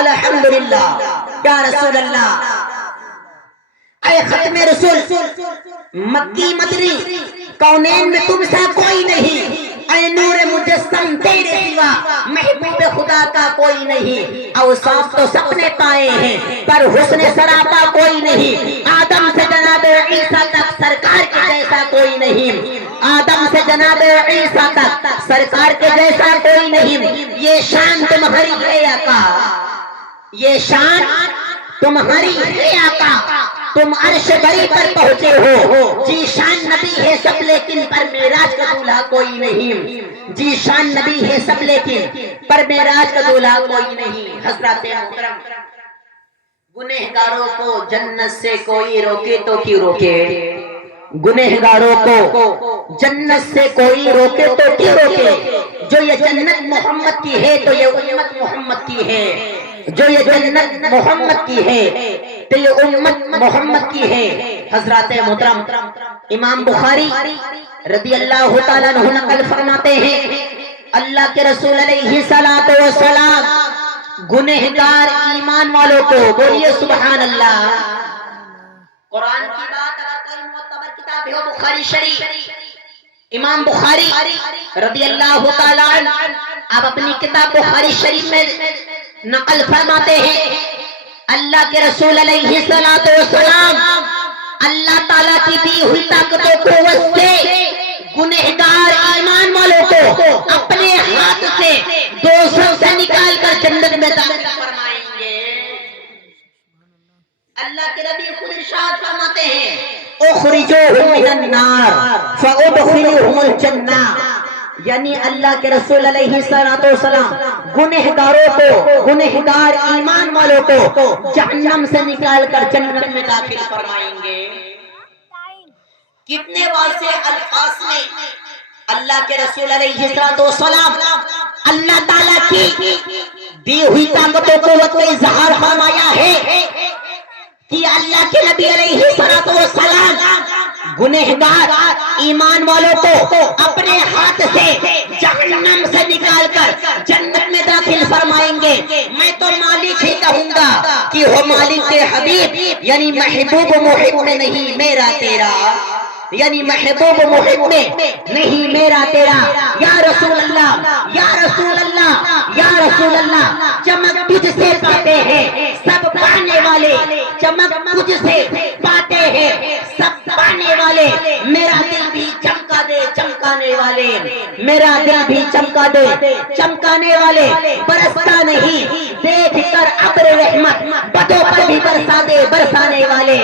الحمدللہ یا رسول اللہ، اے ختم رسول، مکی مدنی کونین میں تم سا کوئی نہیں، اے نور مجسم تیرے سوا محبوب خدا کا کوئی نہیں، اوصاف تو سب نے پائے ہیں پر حسن سراپا کوئی نہیں، آدم سے جناب عیسیٰ تک سرکار کے جیسا کوئی نہیں، آدم سے جناب عیسیٰ تک سرکار کے جیسا کوئی نہیں، یہ شان تمہاری ہے آقا، یہ شان تمہاری ہے آقا، تم عرش بری پر پہنچے ہو، جی شان نبی ہے سب لیکن پر معراج کا دولہا کوئی نہیں، جی شان نبی ہے سب لیکن پر معراج کا دولہا کوئی نہیں۔ حضرات محترم، گنہگاروں کو جنت سے کوئی روکے تو کیوں روکے، گنہگاروں کو جنت سے کوئی روکے تو کیوں روکے، جو یہ جنت محمد کی ہے تو یہ امت محمد کی ہے، جو یہ جنت محمد کی ہے تو یہ امت محمد کی ہے۔ حضرات محترم، امام بخاری رضی اللہ تعالیٰ عنہ نقل فرماتے ہیں، اللہ کے رسول علیہ السلام گنہگار ایمان والوں کو، بولیے سبحان اللہ، قرآن کی بات اگر کوئی معتبر کتاب ہے وہ بخاری شریف، امام بخاری رضی اللہ تعالیٰ عنہ آپ اپنی کتاب بخاری شریف میں نقل فرماتے ہیں، اللہ کے رسول علیہ السلام اللہ تعالیٰ کی دی ہوئی طاقت و قوت سے گنہگار ایمان والوں کو اپنے ہاتھ سے دوزخ سے نکال کر جنت میں داخل فرمائیں گے۔ اللہ کے نبی خود ارشاد فرماتے ہیں، اخرجوہم من النار فادخلوہم الجنہ، یعنی اللہ کے رسول علیہ السلام گنہگاروں کو، گنہگار ایمان والوں کو جہنم سے نکال کر جنت میں داخل فرمائیں گے۔ کتنے واضح الفاظ میں اللہ کے رسول علیہ السلام اللہ تعالیٰ کی دی ہوئی طاقت و قوت کا اظہار فرمایا ہے کہ اللہ کے نبی علیہ السلام گنہگار ایمان والوں کو اپنے ہاتھ سے جہنم سے نکال کر جنت میں داخل فرمائیں گے۔ میں تو مالک ہی کہوں گا کہ وہ مالک کے حبیب، یعنی محبوب محب میں نہیں میرا تیرا، یعنی محبوب محب میں نہیں میرا تیرا، یا رسول اللہ یا رسول اللہ یا رسول اللہ، چمک تجھ سے پاتے ہیں سب پانے والے، چمک تجھ سے پاتے ہیں سب پانے والے، میرا دل بھی چمکا دے چمکانے والے، میرا دل بھی چمکا دے چمکانے والے، برستا نہیں دیکھ کر ابر رحمت، بدوں پر بھی برسا دے برسانے والے،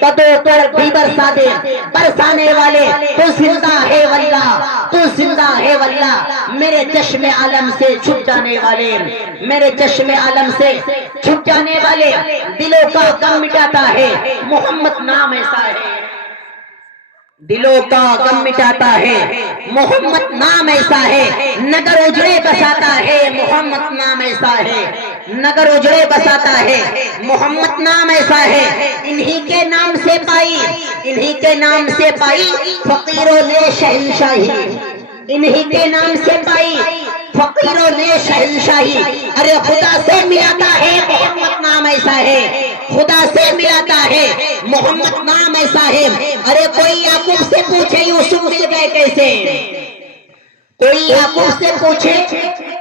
بدوں پر بھی برسا دے برسانے والے، تو زندہ ہے واللہ تو زندہ ہے واللہ، میرے چشم عالم سے چھپ جانے والے، میرے چشم عالم سے چھپ جانے والے، دلوں کا غم مٹاتا ہے محمد نام ایسا ہے، دلوں کا غم مٹاتا ہے محمد نام ایسا ہے، نگر اجڑے بساتا ہے محمد نام ایسا ہے، نگر اجڑے بساتا ہے محمد نام ایسا ہے، انہی کے نام سے پائی، انہی کے نام سے پائی فقیروں نے شہنشاہی، انہی کے نام سے پائی فقیروں نے شہنشاہی، ارے خدا سے ملاتا ہے محمد نام ایسا ہے، خدا سے ملاتا ہے محمد نام ایسا ہے، ارے کوئی یعقوب سے پوچھے یوسف مل گئے کیسے، کوئی یعقوب سے پوچھے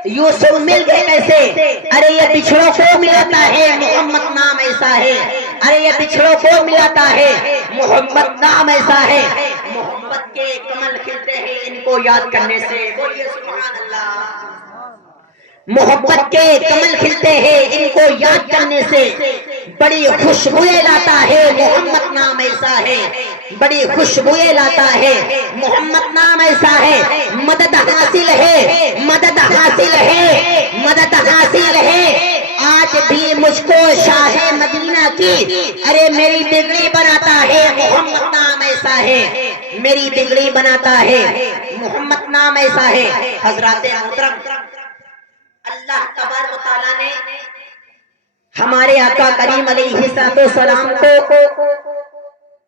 یوسف مل گئے کیسے، ارے یہ بچھڑوں کو ملاتا ہے محمد نام ایسا ہے، ارے یہ بچھڑوں کو ملاتا ہے محمد نام ایسا ہے، محبت کے کمل کھلتے ہیں ان کو یاد کرنے سے، بولیے سبحان اللہ، محبت کے کمل کھلتے ہیں ان کو یاد کرنے سے، بڑی خوشبوئیں لاتا ہے محمد نام ایسا ہے، بڑی خوشبوئیں لاتا ہے محمد نام ایسا ہے، مدد حاصل ہے مدد حاصل ہے مدد حاصل ہے، آج بھی مجھ کو شاہ مدینہ کی ارے میری بگڑی بناتا ہے محمد نام ایسا ہے، میری بگڑی بناتا ہے محمد نام ایسا ہے۔ حضرات محترم، اللہ تبارک و تعالیٰ نے ہمارے آقا کریم علیہ السلام کو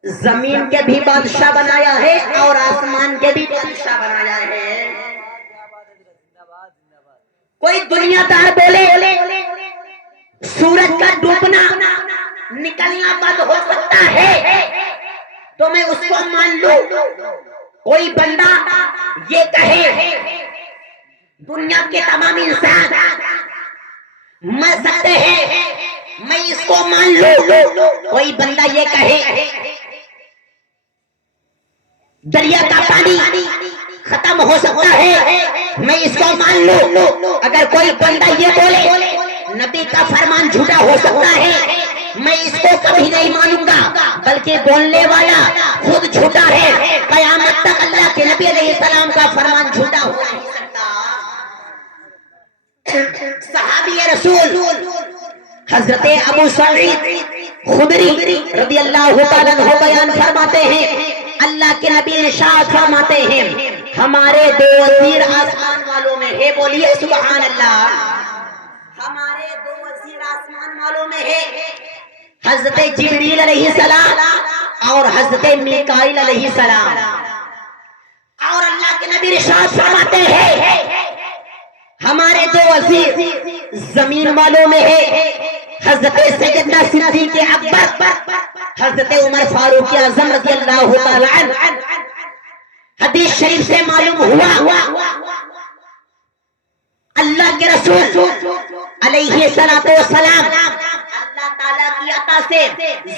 زمین کے بھی بادشاہ بنایا ہے اور آسمان کے بھی بادشاہ بنایا ہے۔ کوئی دنیا دار بولے سورج کا ڈوبنا نکلنا بند ہو سکتا ہے تو میں اس کو مان لوں. کوئی بندہ یہ کہے دنیا کے تمام انسان مر سکتے ہیں میں اس کو مان لوں. کوئی بندہ یہ کہے دریا کا پانی ختم ہو سکتا ہے میں اس کو مان لوں. اگر کوئی بندہ یہ بولے نبی کا فرمان جھوٹا ہو سکتا ہے میں اس کو کبھی نہیں مانوں گا. بلکہ بولنے والا خود جھوٹا ہے. قیامت تک اللہ کے نبی علیہ السلام کا فرمان جھوٹا ہو نہیں سکتا. صحابی رسول حضرت ابو سعید خدری رضی اللہ تعالیٰ عنہ بیان فرماتے ہیں اللہ کے نبی ارشاد فرماتے ہیں ہمارے دو وزیر آسمان والوں میں ہے. بولیے سبحان اللہ. ہمارے دو وزیر آسمان والوں میں ہے حضرت جبریل علیہ السلام اور حضرت میکائیل علیہ السلام. اور اللہ کے نبی ارشاد فرماتے ہیں ہمارے دو وزیر زمین والوں میں ہے حضرت سیدنا صدیق اکبر حضرت عمر فاروق اعظم رضی اللہ تعالی عنہ. حدیث شریف سے معلوم ہوا اللہ کے رسول علیہ السلام اللہ تعالیٰ کی عطا سے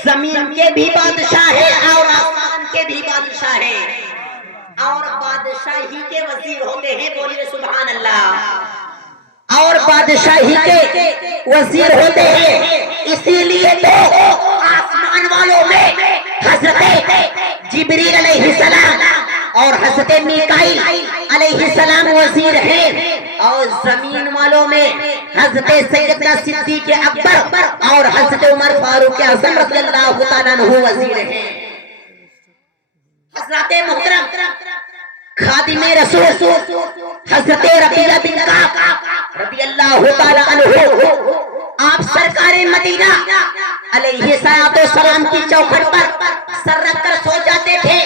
زمین کے بھی بادشاہ ہے اور آسمان کے بھی بادشاہ ہے اور بادشاہی کے وزیر ہوتے ہیں. بولیے سبحان اللہ. اور بادشاہی کے وزیر ہوتے ہیں. اسی لیے تو آسمان والوں میں حضرت جبریل علیہ السلام اور حضرت میکائیل علیہ السلام وزیر ہیں اور زمین والوں میں حضرت سیدنا صدیق اکبر اور حضرت عمر فاروق اعظم رضی اللہ تعالیٰ عنہ وزیر ہیں. حضرت محترم خادم رسول حضرت ربیعہ بن کعب رضی اللہ تعالیٰ عنہ آپ سرکار مدینہ علیہ السلام کی چوکھٹ پر سر رکھ کر سو جاتے تھے.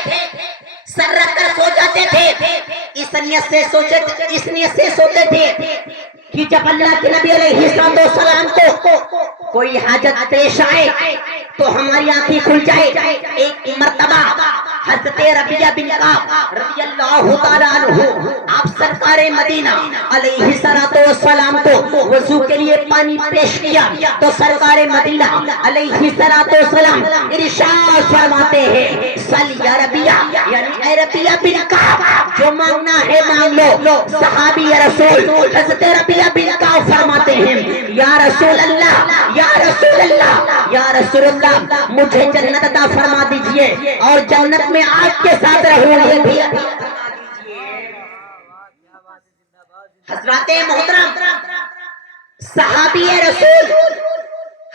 سر رکھ کر سو جاتے تھے اس نیت سے سوتے تھے کہ جب اللہ کے نبی علیہ السلام کو کوئی حاجت پیش آئے تو ہماری آنکھیں کھل جائے. ایک مرتبہ حضرت ربیعہ بن کعب رضی اللہ تعالیٰ عنہ آپ سرکار مدینہ علیہ السلام کو وضو کے لیے پانی پیش کیا تو سرکار مدینہ علیہ السلام ارشاد فرماتے ہیں سل یا ربیعہ یعنی اے ربیعہ بن کعب جو مانگنا ہے مانگ لو. صحابی رسول حضرت ربیعہ بن کعب فرماتے ہیں یا رسول اللہ یا رسول اللہ یا رسول اللہ مجھے جنت عطا فرما دیجئے اور جنت میں آپ کے ساتھ رہوں یہ بھی عطا فرما دیجئے. حضرت محترم صحابی رسول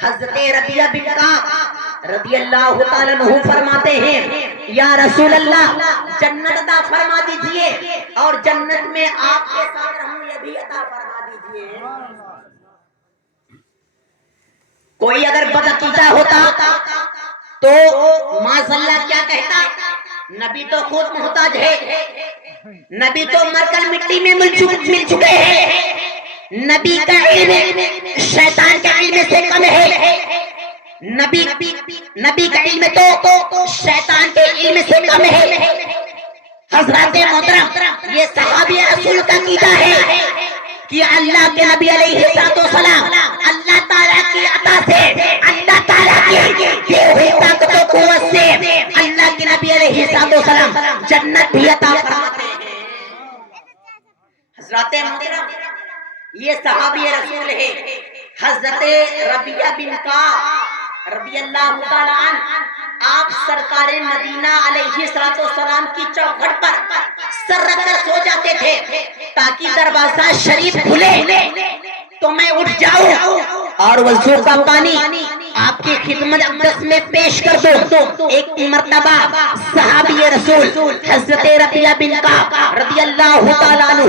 حضرت ربیعہ بن کعب رضی اللہ تعالیٰ عنہ فرماتے ہیں یا رسول اللہ جنت عطا فرما دیجئے اور جنت میں آپ کے ساتھ رہوں یہ بھی عطا فرما دیجئے. کوئی اگر بدعقیدہ ہوتا تو معاذاللہ کیا کہتا نبی تو خود محتاج ہے. نبی تو مر کر مٹی میں مل چکے ہیں. نبی کا علم شیطان کے علم سے کم ہے. نبی کا علم تو شیطان کے علم سے کم ہے. حضرات محترم یہ صحابی رسول کا عقیدہ ہے کہ اللہ کے نبی علیہ السلام اللہ تعالیٰ کی عطا سے اللہ تعالیٰ کی دی ہوئی طاقت و قوت سے اللہ کے نبی علیہ السلام جنت بھی عطا فرماتے ہیں. حضرات محترم یہ صحابی رسول ہے حضرت ربیعہ بن کعب رضی اللہ تعالیٰ عنہ. آپ سرکار مدینہ علیہ السلام کی چوکھٹ پر سر رکھ کر سو جاتے تھے تاکہ دروازہ شریف کھلے تو میں اٹھ جاؤں اور وضو کا پانی آپ کی خدمت اقدس میں پیش کر دو. ایک مرتبہ صحابی رسول حضرت ربیعہ بن کعب رضی اللہ تعالیٰ عنہ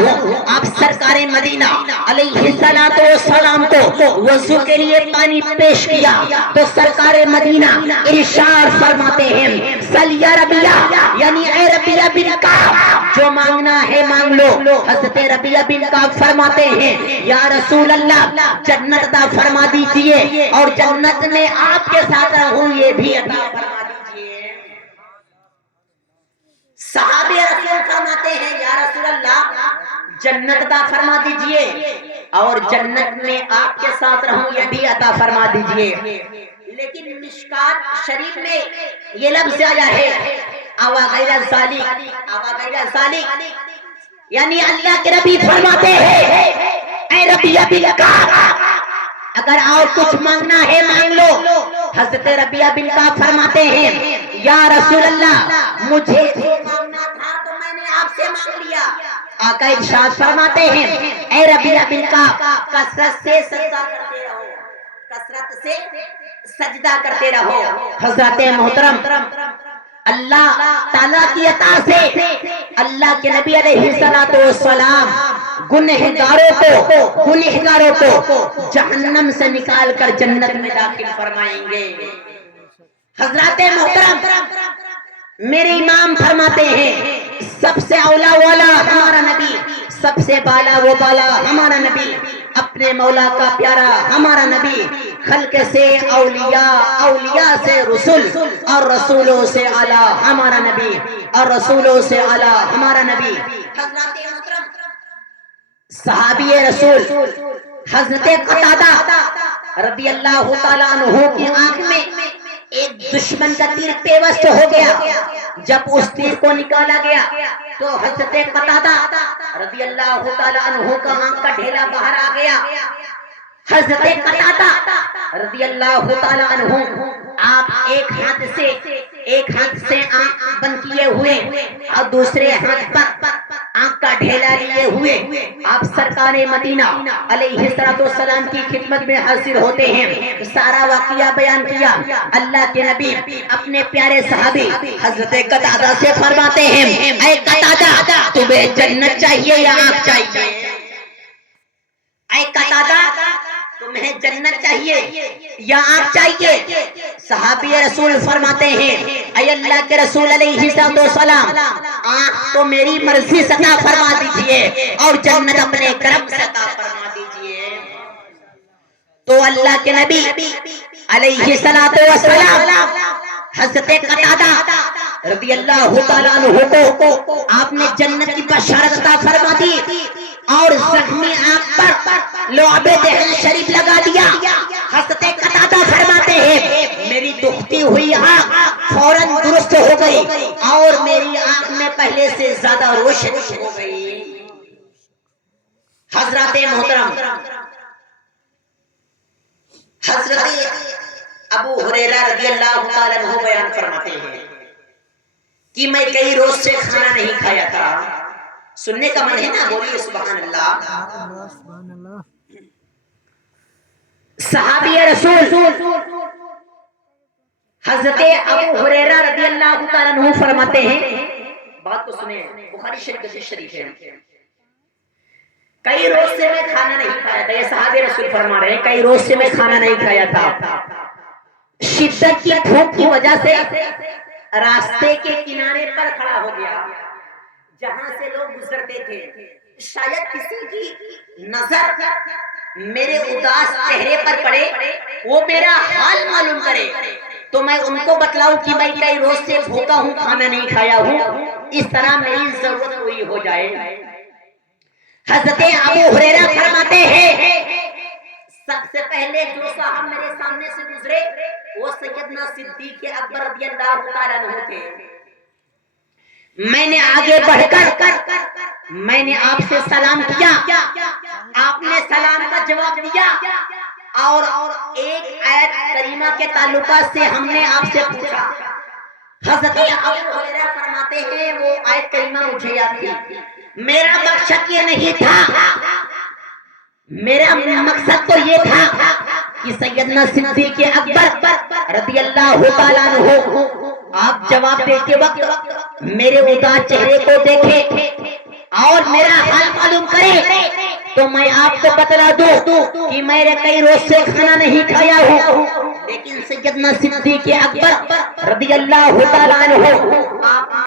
آپ سرکار مدینہ علیہ السلام کو وضو کے لیے پانی پیش کیا تو سرکار مدینہ ارشاد فرماتے ہیں سل یا ربیعہ، یعنی اے ربیعہ بن کعب جو مانگنا ہے مانگ لو. حضرت ربیعہ بن کعب فرماتے ہیں یا رسول اللہ جنت عطا فرما دیجئے اور جنت میں آپ کے ساتھ رہوں یہ بھی عطا فرما دیجئے. صحابی رسول فرماتے ہیں یا رسول اللہ جنت عطا فرما دیجئے اور جنت میں آپ کے ساتھ رہوں یہ بھی عطا فرما دیجئے. لیکن مشکات شریف میں یہ لفظ آیا ہے اوا غیر ذالک، یعنی اللہ کے نبی فرماتے ہیں اے ربیعہ بن کعب اگر اور کچھ مانگنا ہے مانگ لو. حضرت ربیعہ بن کعب فرماتے ہیں یا رسول اللہ مجھے جو مانگنا تھا تو میں نے آپ سے مانگ لیا. آقا ارشاد فرماتے ہیں اے ربیعہ بن کعب کثرت سے سجدہ کرتے رہو، کثرت سے سجدہ کرتے رہو. حضرت محترم اللہ تعالیٰ کی عطا سے اللہ کے نبی علیہ السلام گنہگاروں کو جہنم سے نکال کر جنت میں داخل فرمائیں گے. حضرات محترم میرے امام فرماتے ہیں سب سے اولا والا ہمارا نبی، سب سے بالا وہ بالا ہمارا نبی، اپنے مولا کا پیارا ہمارا نبی، خلق سے اولیاء، اولیاء سے رسول اور رسولوں سے اعلیٰ ہمارا نبی، اور رسولوں سے اعلیٰ ہمارا نبی. حضرات محترم صحابی رسول حضرت قتادہ رضی اللہ تعالیٰ عنہ کی آنکھ میں ایک دشمن کا تیر پیوست ہو گیا. جب اس تیر کو نکالا گیا تو حضرت قتادہ رضی اللہ تعالیٰ عنہ کا آنکھ کا ڈھیلا باہر آ گیا. حضرت قتادہ رضی اللہ تعالیٰ عنہ آپ ایک ہاتھ سے آنکھ بند کیے ہوئے اور دوسرے ہاتھ پر آنکھ کا ڈھیلا لیے ہوئے آپ سرکار مدینہ علیہ السلام کی خدمت میں حاضر ہوتے ہیں. سارا واقعہ بیان کیا. اللہ کے نبی اپنے پیارے صحابی حضرت قتادہ سے فرماتے ہیں اے قتادہ تمہیں جنت چاہیے یا آگ چاہیے؟ اے قتادہ تمہیں جنت چاہیے یا آگ چاہیے؟ صحابی رسول فرماتے ہیں اے اللہ کے رسول علیہ السلام آگ تو میری مرضی سے عطا فرما دیجئے اور جنت اپنے کرم سے عطا فرما دیجئے. تو اللہ کے نبی علیہ السلام حضرت قتادہ رضی اللہ تعالیٰ عنہ کو آپ نے جنت کی بشارت عطا فرما دی اور زخمی آنکھ پر لعاب دہن شریف لگا دیا. حضرت قتادہ فرماتے ہیں میری دکھتی ہوئی آنکھ فوراً درست ہو گئی اور میری آنکھ میں پہلے سے زیادہ روشنی ہو گئی. حضرات محترم حضرت ابو ہریرہ رضی اللہ تعالیٰ عنہ بیان فرماتے ہیں کہ میں کئی روز سے کھانا نہیں کھایا تھا. سننے کا من ہے نا؟ بولیے سبحان اللہ. صحابی رسول حضرت ابو ہریرہ رضی اللہ تعالیٰ عنہ فرماتے ہیں بات کو سنیں، بخاری شریف ہے کئی روز سے میں کھانا نہیں کھایا تھا. یہ صحابی رسول فرما رہے ہیں کئی روز سے میں کھانا نہیں کھایا تھا. شدت کی بھوک کی وجہ سے راستے کے کنارے پر کھڑا ہو گیا جہاں سے لوگ گزرتے تھے. شاید کسی کی نظر میرے اداس چہرے پر پڑے، وہ میرا حال معلوم کرے تو میں ان کو بتلاؤں کہ میں کئی روز سے بھوکا ہوں، کھانا نہیں کھایا ہوں، اس طرح میری ضرورت پوری ہو جائے. حضرت ابو ہریرہ فرماتے ہیں سب سے پہلے جو صاحب میرے سامنے سے گزرے وہ سیدنا صدیق اکبر رضی اللہ تعالیٰ عنہ تھے. میں نے آگے بڑھ کر میں نے آپ سے سلام کیا، آپ نے سلام کا جواب دیا اور ایک آیت کریمہ کے تعلقات سے ہم نے آپ سے پوچھا. حضرت ابو ہریرہ فرماتے ہیں وہ آیت کریمہ مجھے یاد تھی. میرا مقصد یہ نہیں تھا، میرا مقصد تو یہ تھا کہ سیدنا صدیق اکبر رضی اللہ تعالیٰ عنہ آپ جواب دیتے وقت میرے اداس چہرے کو دیکھے اور میرا حال معلوم کرے تو میں آپ کو بتلا دوں کہ میں نے کئی روز سے کھانا نہیں کھایا ہوں، لیکن سیدنا صدیق اکبر رضی اللہ تعالیٰ عنہ آپ